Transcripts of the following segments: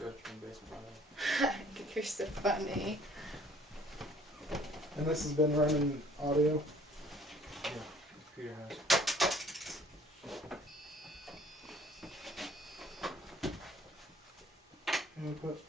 search in basement. You're so funny. And this has been running audio. Yeah, computer has. Input.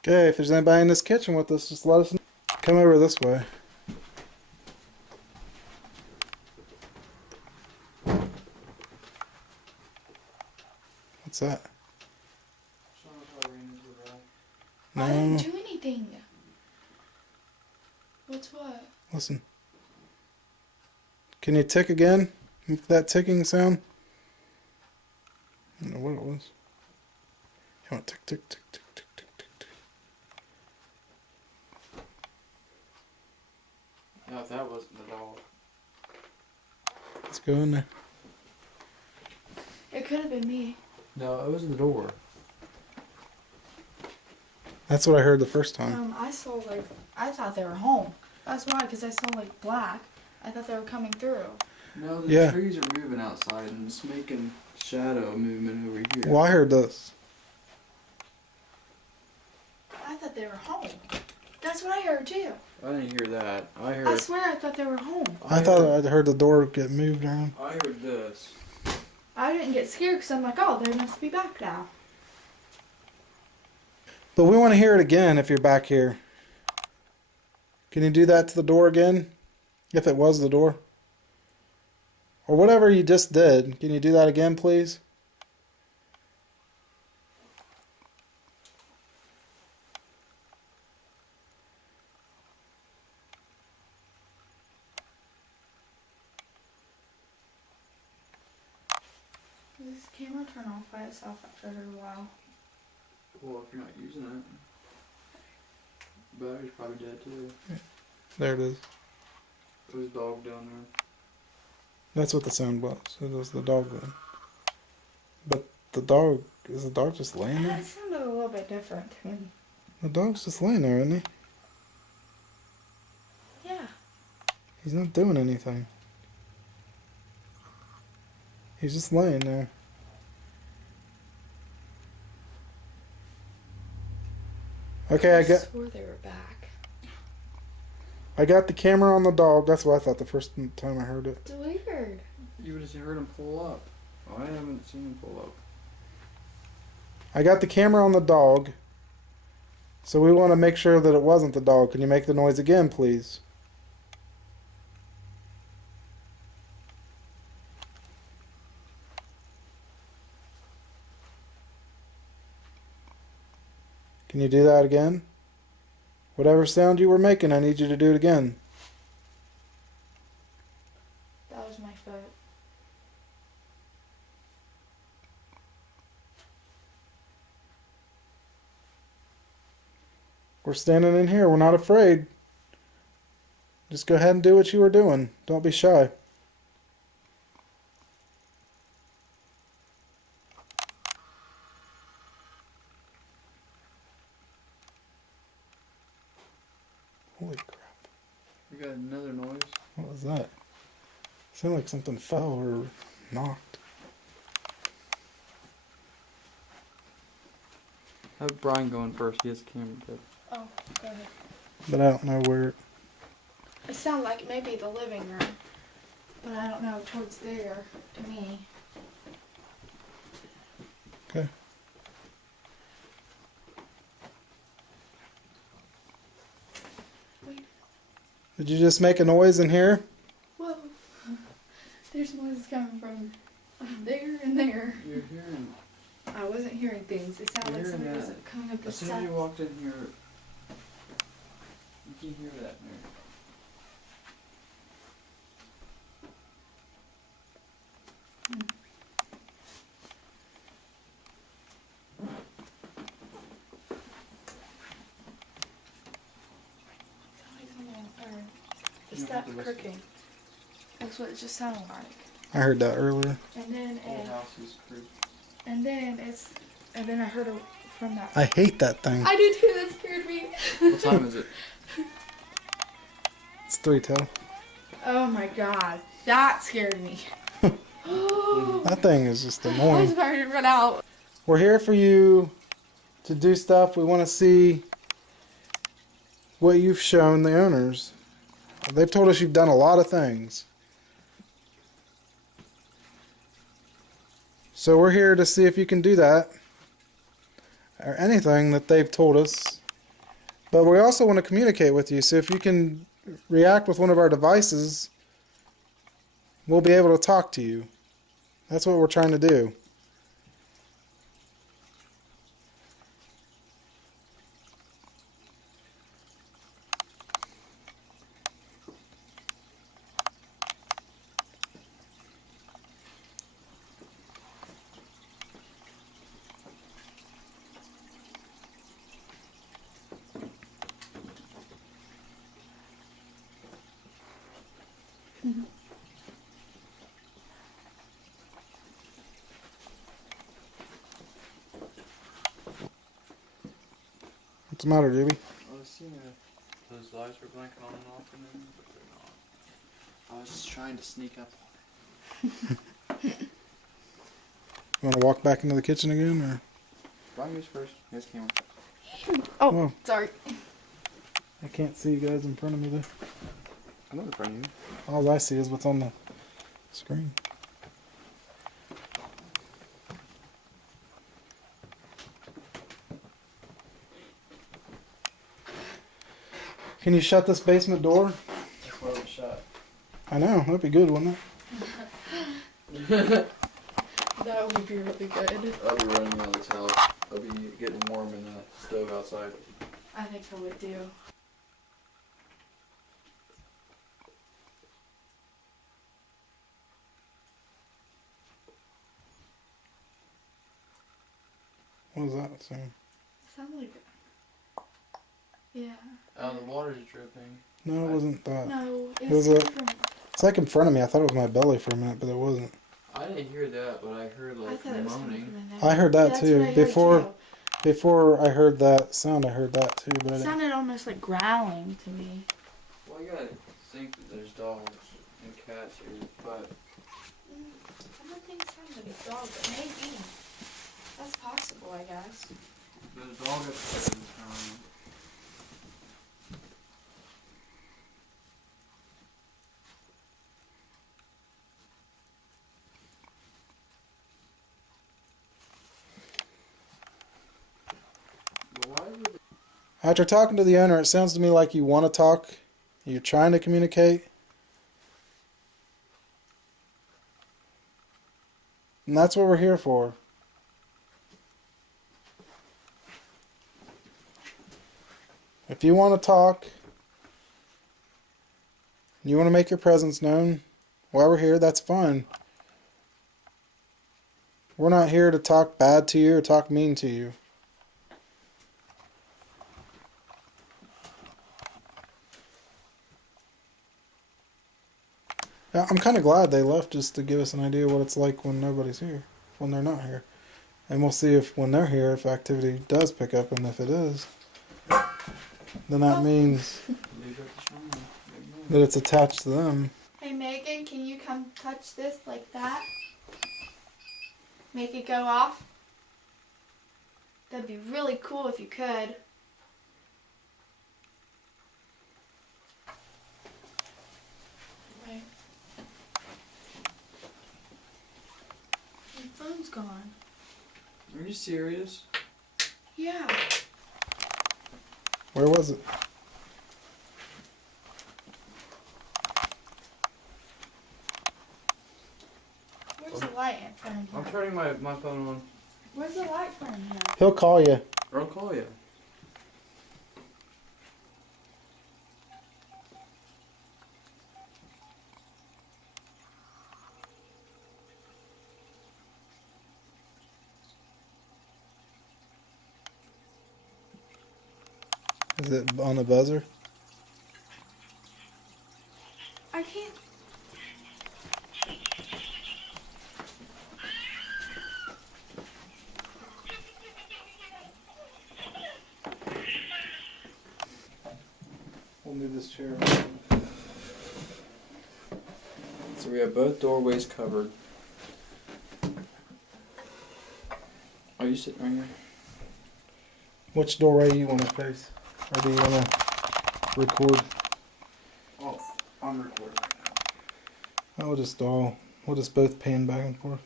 Okay, if there's anybody in this kitchen with us, just let us know. Come over this way. What's that? I didn't No. do anything. What's what? Listen. Can you tick again? That ticking sound? I don't know what it was. You want tick, tick, tick, tick, tick, tick, tick, tick. No, that wasn't the dog. Let's go in there. It could have been me. No, it was the door. That's what I heard the first time. I saw I thought they were home. That's why, because I saw black. I thought they were coming through. No, the Yeah. trees are moving outside and it's making shadow movement over here. Well, I heard this. I thought they were home. That's what I heard too. I didn't hear that. I heard. I swear I thought they were home. I thought I'd heard the door get moved around. I heard this. I didn't get scared because I'm like, oh, they must be back now. But we want to hear it again if you're back here. Can you do that to the door again? If it was the door? Or whatever you just did. Can you do that again, please? Does this camera turn off by itself after a little while? Well, if you're not using it. Battery's probably dead too. There it is. There's a dog down there. That's what the sound was. It was the dog then. But the dog, is the dog just laying there? That sounded a little bit different to me. The dog's just laying there, isn't he? Yeah. He's not doing anything. He's just laying there. Okay, I swore they were back. I got the camera on the dog. That's what I thought the first time I heard it. It's weird. You would have heard him pull up. I haven't seen him pull up. I got the camera on the dog. So we want to make sure that it wasn't the dog. Can you make the noise again, please? Can you do that again? Whatever sound you were making, I need you to do it again. That was my foot. We're standing in here. We're not afraid. Just go ahead and do what you were doing. Don't be shy. Holy crap. We got another noise. What was that? Sounded like something fell or knocked. Have Brian going first. He has a camera. But Oh, go ahead. But I don't know where. It sounded like maybe the living room. But I don't know, towards there, to me. Okay. Wait. Did you just make a noise in here? Whoa. There's noises coming from there and there. you're hearing. I wasn't hearing things. It sounded like You're somebody not. was coming up the As soon as you steps. walked in here, you can hear that in there. The step crooking. That's what it just sounded like. I heard that earlier. And then The whole it, house is creepy. and then I heard it from that. I hate that thing. I do too. That scared me. What's time is it? It's 3:10. Oh my god. That scared me. That thing is just I was annoying. about to run out. We're here for you to do stuff. We want to see what you've shown the owners. They've told us you've done a lot of things. So we're here to see if you can do that. Or anything that they've told us. But we also want to communicate with you. So if you can react with one of our devices, we'll be able to talk to you. That's what we're trying to do. What's the matter, Jimmy? I was seeing if those lights were blinking on and off in there, but they're not. I was just trying to sneak up on You want to walk back into the kitchen again, or? Brian goes first. Yes, camera. Oh, Whoa. sorry. I can't see you guys in front of me there. I'm not in front of you. All I see is what's on the screen. Can you shut this basement door? Close shut. I know, that'd be good, wouldn't it? That would be really good. I'll be running out of this house. I'll be getting warm in the stove outside. I think I would do. What was that sound? Sounds like. Yeah. Oh, the water's dripping. No, it wasn't that. No, It was a- different. It's like in front of me. I thought it was my belly for a minute, but it wasn't. I didn't hear that, but I heard I like thought it was coming moaning. from in there. I heard that That's too. what I heard Before too. before I heard that sound, I heard that too, but I It didn't. sounded almost like growling to me. Well, you gotta think that there's dogs and cats here, but I don't think it sounds like a dog, but maybe. That's possible, I guess. there's a dog upstairs. But why would After talking to the owner, it sounds to me like you want to talk. You're trying to communicate. And that's what we're here for. If you want to talk, you want to make your presence known while we're here, that's fine. We're not here to talk bad to you or talk mean to you. Yeah, I'm kind of glad they left just to give us an idea what it's like when nobody's here, when they're not here. And we'll see if when they're here, if activity does pick up, and if it is, then that means leave it to Shauna? that it's attached to them. Hey Megan, can you come touch this like that? Make it go off? That'd be really cool if you could. Wait. My phone's gone. Are you serious? Yeah. Where was it? Where's the light from I'm here? turning my phone on. Where's the light from here? He'll call you. Or I'll call you. Is it on the buzzer? I can't. move this chair. So we have both doorways covered. Are you sitting right here? Which doorway you want to face? Or do you want to record? Oh, I'm recording right now. We'll just both pan back and forth.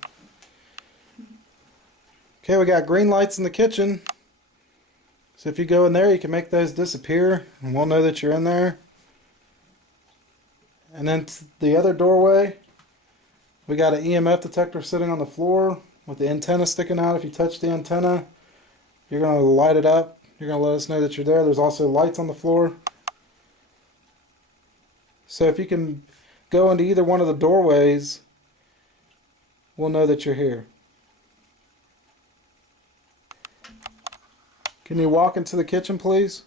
Okay, we got green lights in the kitchen. So if you go in there, you can make those disappear, and we'll know that you're in there. And then the other doorway, we got an EMF detector sitting on the floor with the antenna sticking out. If you touch the antenna, you're going to light it up. You're going to let us know that you're there. There's also lights on the floor. So if you can go into either one of the doorways, we'll know that you're here. Can you walk into the kitchen, please?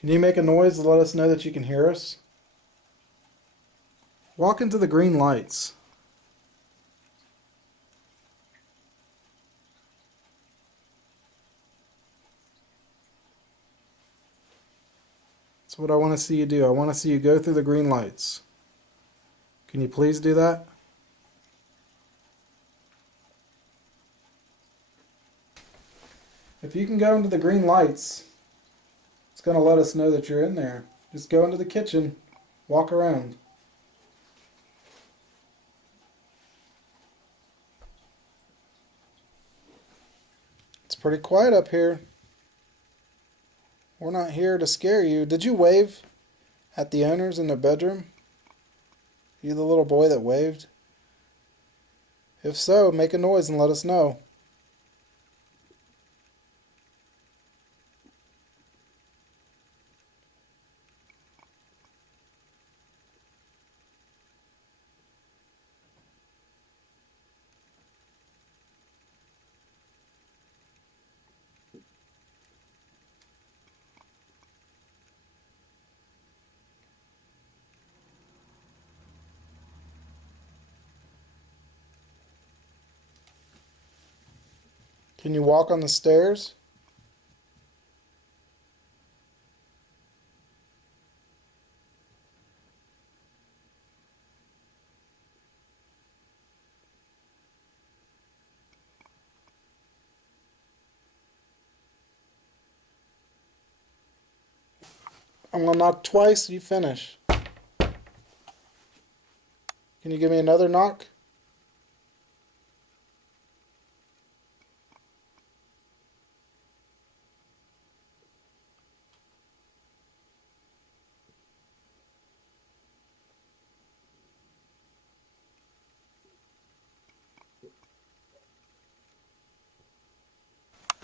Can you make a noise to let us know that you can hear us? Walk into the green lights. That's what I want to see you do. I want to see you go through the green lights. Can you please do that? If you can go into the green lights, it's going to let us know that you're in there. Just go into the kitchen, walk around. It's pretty quiet up here. We're not here to scare you. Did you wave at the owners in their bedroom? You the little boy that waved? If so, make a noise and let us know. Can you walk on the stairs? I'm gonna knock twice, you finish. Can you give me another knock?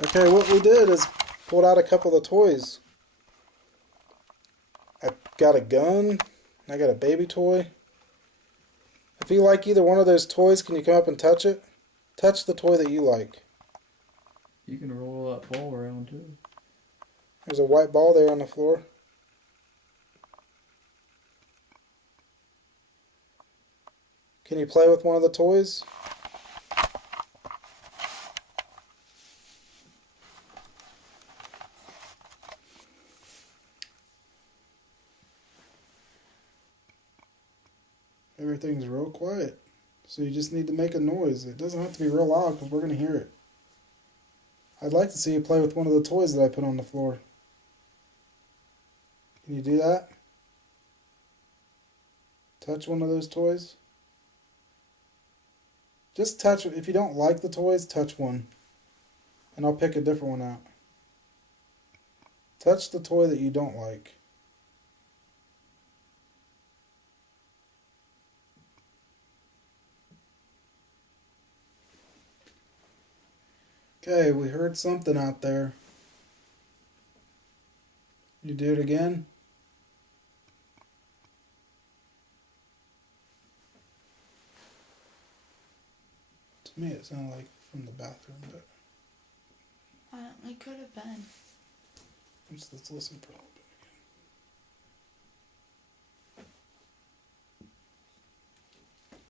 Okay, what we did is pulled out a couple of the toys. I got a gun, I got a baby toy. If you like either one of those toys, can you come up and touch it? Touch the toy that you like. You can roll that ball around too. There's a white ball there on the floor. Can you play with one of the toys? Everything's real quiet. So you just need to make a noise. It doesn't have to be real loud because we're going to hear it. I'd like to see you play with one of the toys that I put on the floor. Can you do that? Touch one of those toys? Just touch it. If you don't like the toys, touch one. And I'll pick a different one out. Touch the toy that you don't like. Okay, we heard something out there. You do it again? To me it sounded like from the bathroom, but It could have been. let's listen for a little bit.